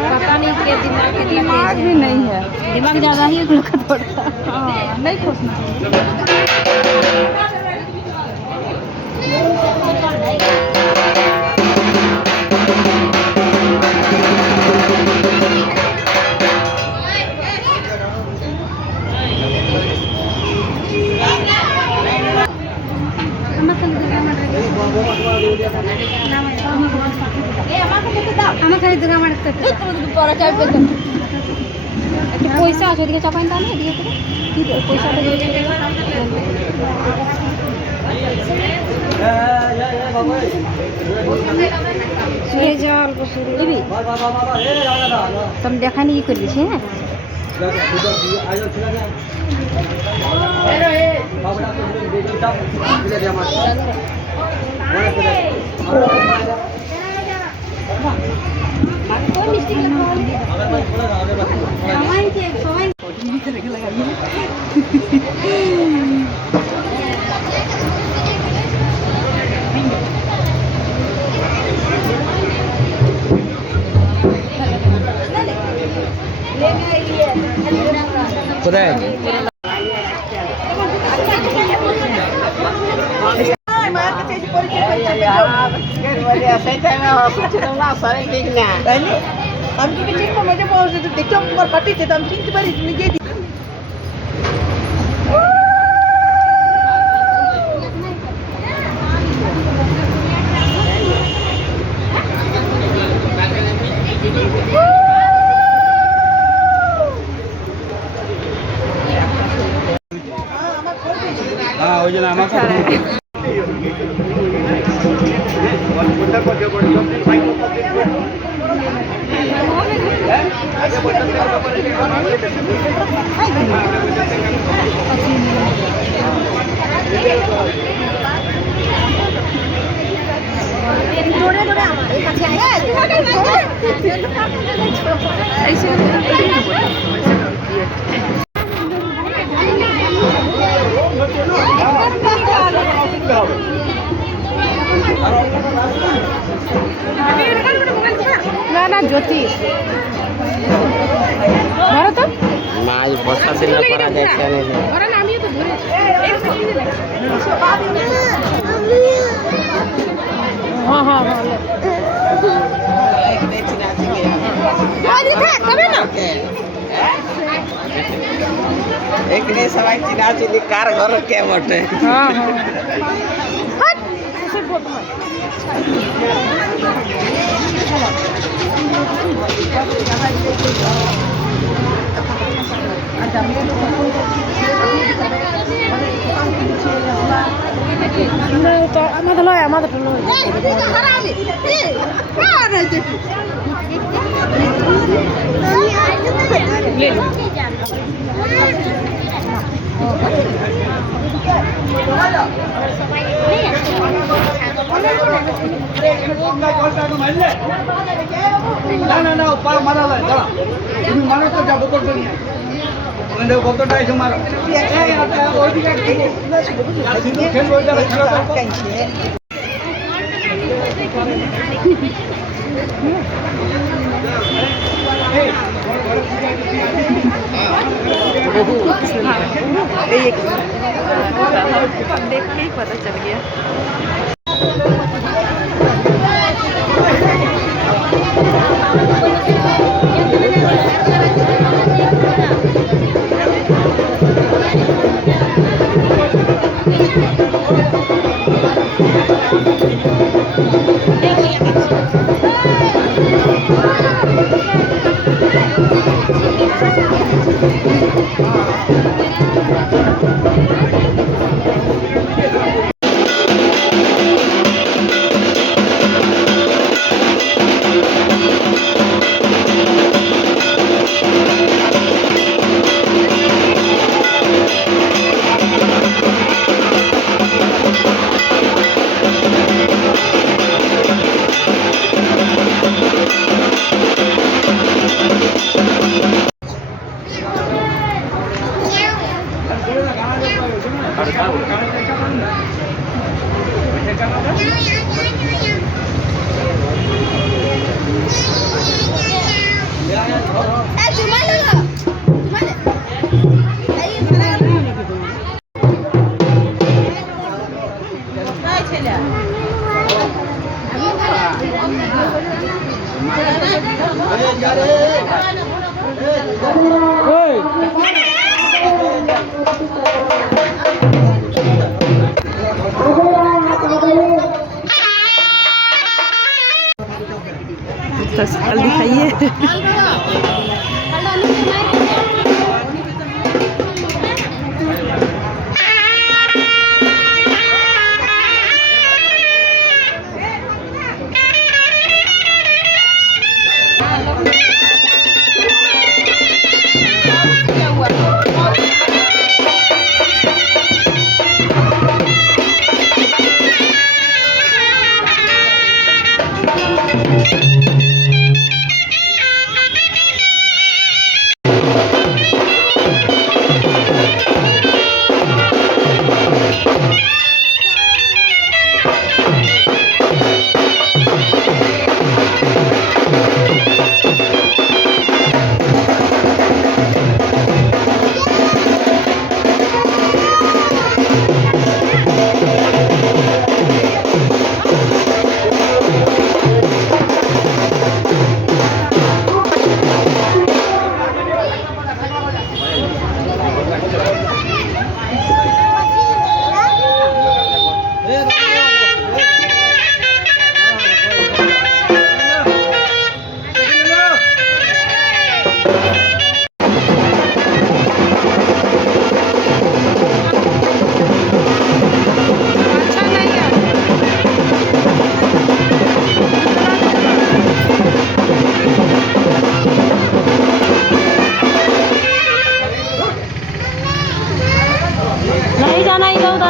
पता नहीं के दिमाग कितना दिमाग तेज भी है। नहीं है। दिमाग ज्यादा ही लोग का थोड़ा। हाँ, नहीं खोसना আমাকে দুগা মারতে পড়া চাইবে তো একটু পয়সা আছে ওদিকে চাপাইন তাহলে এদিকে করে কি পয়সাটা শুয়ে যাও অল্প শুয়ে দিবি তুমি দেখানি কি করবি হ্যাঁ কোথায় আমি কি চিনবো মজা পাওয়া যেত দেখছো তোমার পাঠিয়েছে তো আমি চিনতে পারি তুমি দিয়ে দিই হ্যাঁ ওই জন্য আমাকে দৌড়ে দৌড়ে আমার কাছে না না জ্যোতি ধরো তো মাছ বর্ষা দিলে করা যাচ্ছে না ধরো না আমিও তো ধরেছি হ্যাঁ হ্যাঁ একদিন সবাই চিনা চিনি কার ঘর কে বটে হ্যাঁ হ্যাঁ আমাদের লয় আমাদের লয় না মারা তুমি মানুষ তো যাবো করতে নিয়ে কতটা এসে মারো খেলবো देखते ही पता चल गया कल दिखाइए नहीं जाना इधर उधर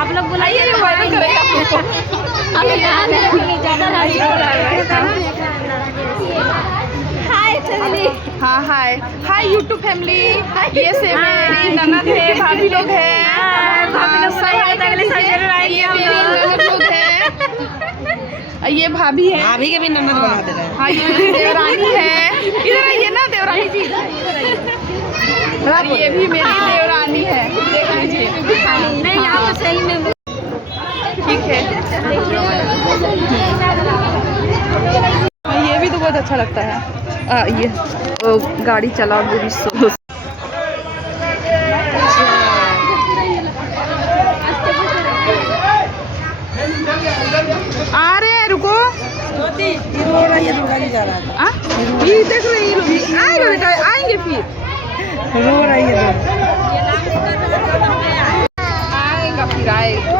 आप लोग बुलाइए हाय फैमिली। हाँ हाय हाय यूट्यूब फैमिली। ये से मेरी ननद है, भाभी लोग हैं, ये भाभी है, भाभी के भी ननद बना दे रहे हैं। हाँ ये देवरानी है, इधर आइए ना देवरानी जी। ये भी मेरी देवरानी है, देख लीजिए। नहीं आप सही में ठीक है। ये भी तो बहुत अच्छा लगता है। ये गाड़ी चला भी स्लो। आ रहे हैं, रुको। ये देख रहे हैं, आएंगे फिर। रो रही है, आएगा फिर आएगा।